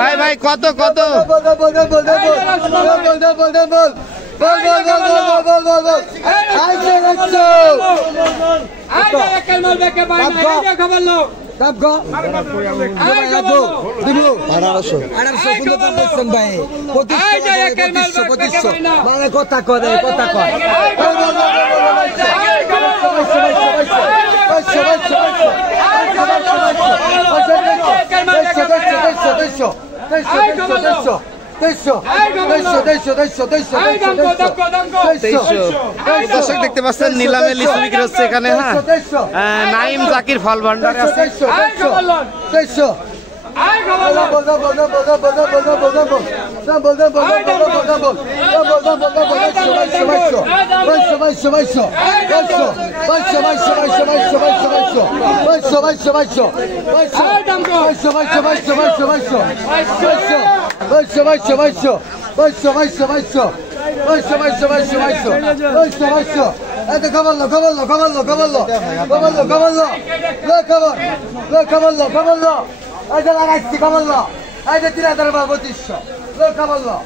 ভাই ভাই কত কত কথা করে কথা কয় দর্শক দেখতে পাচ্ছেন নিলামে লিচু বিক্রি হচ্ছে এখানে। হ্যাঁ নাইম জাকির ফল ভান্ডারে আছে। লাগাইছি কমাল্লো এই যে 3000 বা 2500 কমাল্লো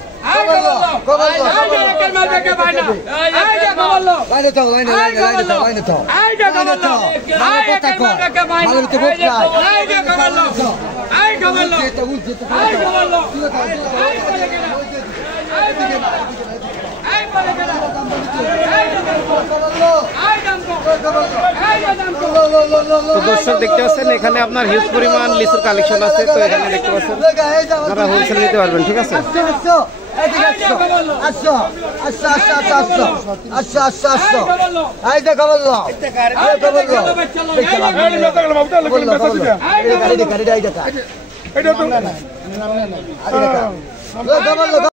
দর্শক দেখতে পাচ্ছেন এখানে আপনার হিউজ পরিমাণ লিচুর কালেকশন আছে। তো এখানে দেখতে পাচ্ছেন আপনারা হোলসেল নিতে পারবেন। ঠিক আছে এটা